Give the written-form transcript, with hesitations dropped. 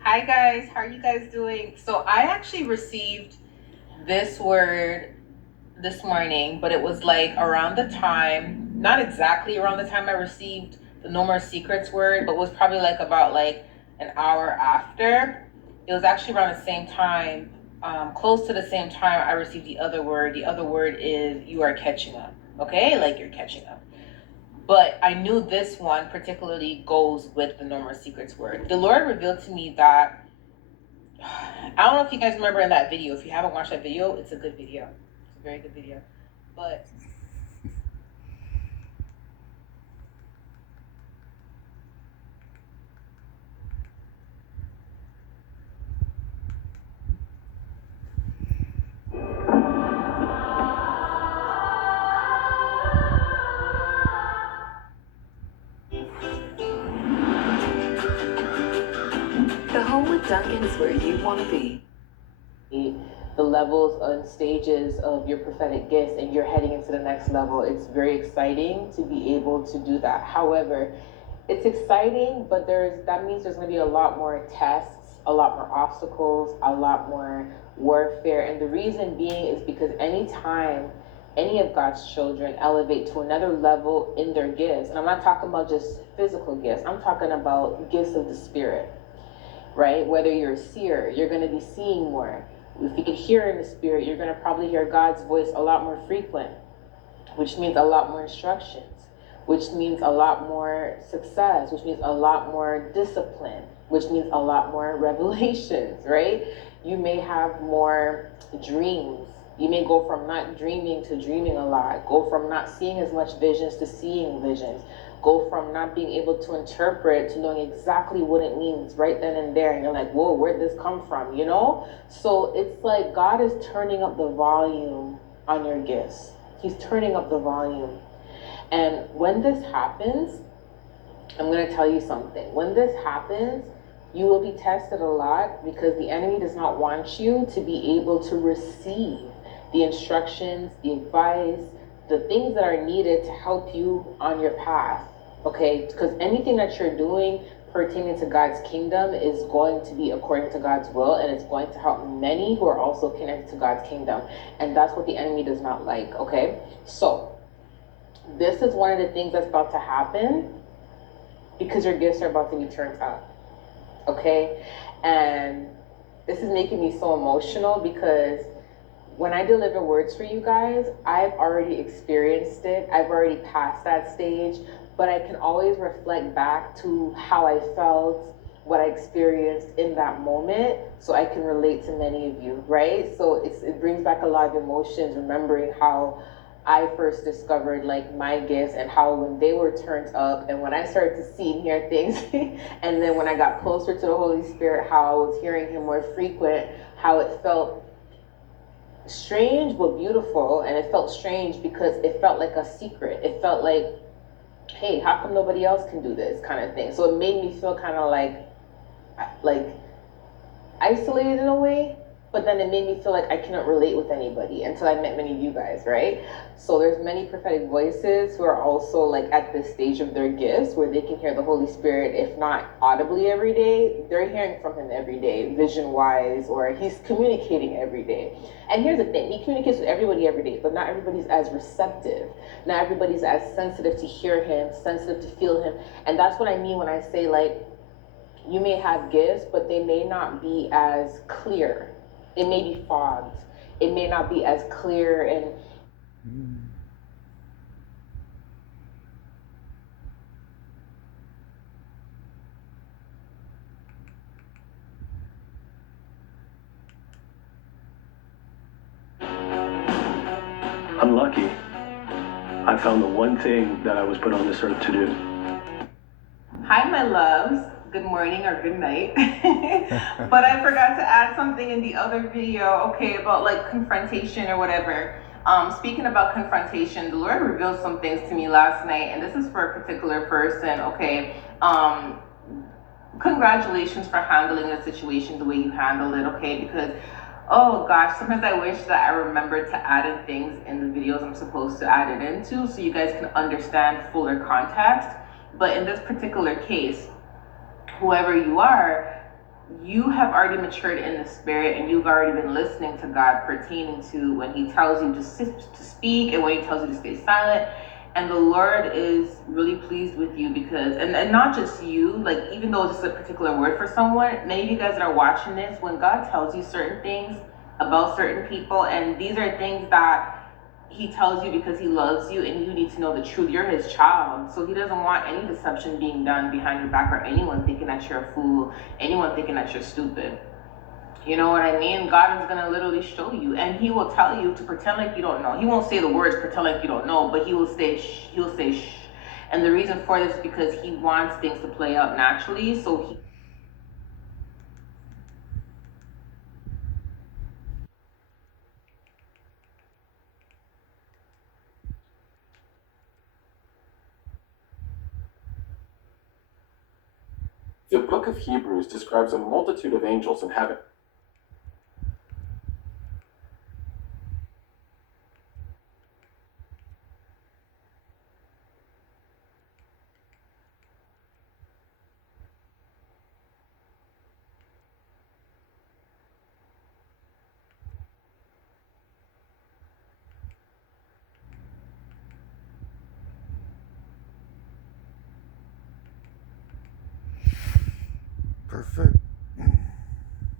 Hi guys, how are you guys doing? So I actually received this word this morning, but it was like around the time, not exactly around the time I received the No More Secrets word, but was probably like about like an hour after. It was actually around the same time, close to the same time I received the other word. The other word is you are catching up. Okay, like you're catching up. But I knew this one particularly goes with the No More Secrets word. The Lord revealed to me that I don't know if you guys remember in that video. If you haven't watched that video, it's a good video. It's a very good video. But The home with Dunkin' is where you want to be. The levels and stages of your prophetic gifts, and you're heading into the next level. It's very exciting to be able to do that. However, it's exciting, but that means there's going to be a lot more tests, a lot more obstacles, a lot more warfare. And the reason being is because anytime any of God's children elevate to another level in their gifts, and I'm not talking about just physical gifts, I'm talking about gifts of the spirit, right? Whether you're a seer, you're going to be seeing more. If you can hear in the spirit, you're going to probably hear God's voice a lot more frequent, which means a lot more instructions, which means a lot more success, which means a lot more discipline, which means a lot more revelations, right? You may have more dreams. You may go from not dreaming to dreaming a lot, go from not seeing as much visions to seeing visions, go from not being able to interpret to knowing exactly what it means right then and there. And you're like, whoa, where'd this come from? You know? So it's like God is turning up the volume on your gifts. He's turning up the volume. And when this happens, I'm going to tell you something. When this happens, you will be tested a lot because the enemy does not want you to be able to receive the instructions, the advice, the things that are needed to help you on your path. Okay? Because anything that you're doing pertaining to God's kingdom is going to be according to God's will, and it's going to help many who are also connected to God's kingdom. And that's what the enemy does not like. Okay? So, this is one of the things that's about to happen because your gifts are about to be turned up. Okay? And this is making me so emotional because when I deliver words for you guys, I've already experienced it. I've already passed that stage, but I can always reflect back to how I felt, what I experienced in that moment, so I can relate to many of you, right? So it brings back a lot of emotions, remembering how I first discovered like my gifts and how when they were turned up and when I started to see and hear things and then when I got closer to the Holy Spirit, how I was hearing him more frequent, how it felt strange but beautiful. And it felt strange because it felt like a secret. It felt like, hey, how come nobody else can do this kind of thing? So it made me feel kind of like isolated in a way, but then it made me feel like I cannot relate with anybody until I met many of you guys, right? So there's many prophetic voices who are also like at this stage of their gifts where they can hear the Holy Spirit, if not audibly every day, they're hearing from him every day, vision wise, or he's communicating every day. And here's the thing, he communicates with everybody every day, but not everybody's as receptive. Not everybody's as sensitive to hear him, sensitive to feel him. And that's what I mean when I say like you may have gifts, but they may not be as clear. It may be fogged. It may not be as clear and I'm lucky. I found the one thing that I was put on this earth to do. hi, my loves. Good morning or good night. But I forgot to add something in the other video, okay, about like confrontation or whatever. Speaking about confrontation, the Lord revealed some things to me last night, and this is for a particular person, okay? Congratulations for handling the situation the way you handled it, okay? Because, oh gosh, sometimes I wish that I remembered to add in things in the videos I'm supposed to add it into so you guys can understand fuller context. But in this particular case, whoever you are, you have already matured in the spirit and you've already been listening to God pertaining to when he tells you to speak and when he tells you to stay silent. And the Lord is really pleased with you because, and not just you, like even though it's just a particular word for someone, many of you guys that are watching this, when God tells you certain things about certain people, and these are things that he tells you because he loves you and you need to know the truth. You're his child. So he doesn't want any deception being done behind your back or anyone thinking that you're a fool, anyone thinking that you're stupid. You know what I mean? God is going to literally show you and he will tell you to pretend like you don't know. He won't say the words pretend like you don't know, but he will say shh. He'll say shh. And the reason for this is because he wants things to play out naturally. So he The book of Hebrews describes a multitude of angels in heaven. Perfect.